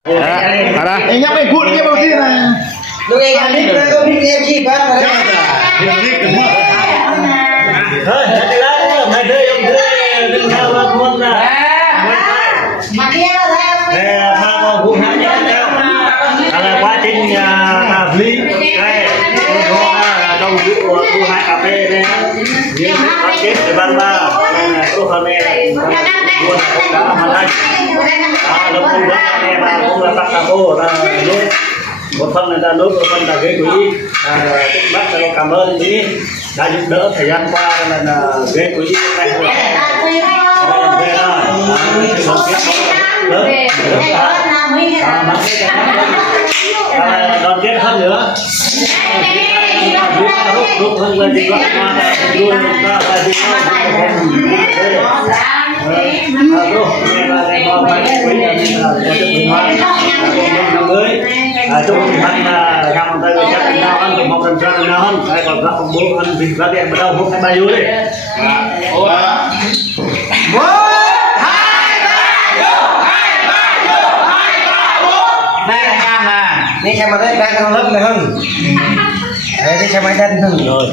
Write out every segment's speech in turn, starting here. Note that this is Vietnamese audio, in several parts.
Ada. Yang apa ikut dia mesti na. Lu yang ini kan kau pilih MC kan? Jadi lah, ada yang dia kalau pun lah. Makanya lah. Kalau gunanya kalau wajibnya beli, đâu thu hai cà phê đây, những cái kết để bán ba, tôi hôm nay luôn đã hoàn thành, lúc thu đó em cũng là bắt cà phô là luôn một phần là đốt một phần là ghế quý, bác là cảm ơn chị đã giúp đỡ thời gian qua là ghế quý này rồi, đoàn kết hơn nữa. Lúc hơn là gì gọi là luôn ta là gì chúc mừng anh cảm ơn tất cả nào anh mong rằng cho nào anh phải còn rất phong bố anh vì ra tiền bắt đầu hôm 23 vui đi. 1 2 3 vô 2 3 vô 2 3 4 đây là cam à đi xem mà thấy đang trong lớp này hưng đấy đi xem máy đen hưng rồi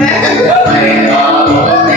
đấy.